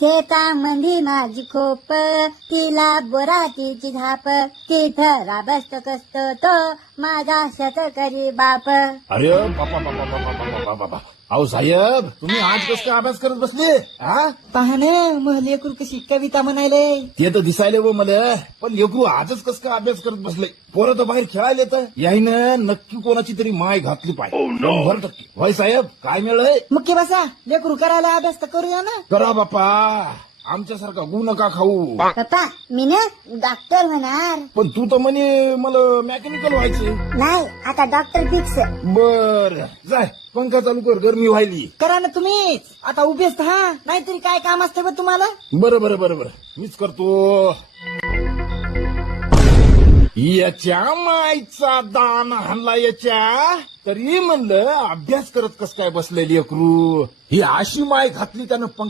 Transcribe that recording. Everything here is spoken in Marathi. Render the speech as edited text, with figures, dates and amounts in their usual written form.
शेतामंदी माझी खोप, तिला बोराटीची झाप, तिथं राबस्त कसतो तो माझा शेतकरी बाप. अरे बापा बापा बापा बापा बापा, अहो साहेब तुम्ही आज कसं काय अभ्यास करत बसले? हा पहा ना मग लेकरू कशी कविता म्हणायले. ते तर दिसायले व मला, पण लेकरू आजच कसं काय अभ्यास करत बसले? पोरं तर बाहेर खेळायला येतं, याईनं नक्की कोणाची तरी माय घातली पाहिजे. 100%. होय साहेब काय मिळलंय? मुख्य बसा लेकरू करायला अभ्यास तर करूया ना. करा बापा, आमच्यासारखा गु नका खाऊ. पप्पा मी ना डॉक्टर होणार. पण तू तर म्हणे मला मेकॅनिकल व्हायचे. नाही आता डॉक्टर फिक्स. बर जाय पंखा चालू कर, गरमी व्हायली. करा ना तुम्हीच, आता उभेच हा, नाहीतरी काय काम असते बा तुम्हाला. बरं बरं बरं बरं मीच करतो. याच्या मायचा दान हल्ला याच्या, तरी म्हणलं अभ्यास करत कस काय बसलेली लेकरू. ही अशी माय घातली त्यानं पंख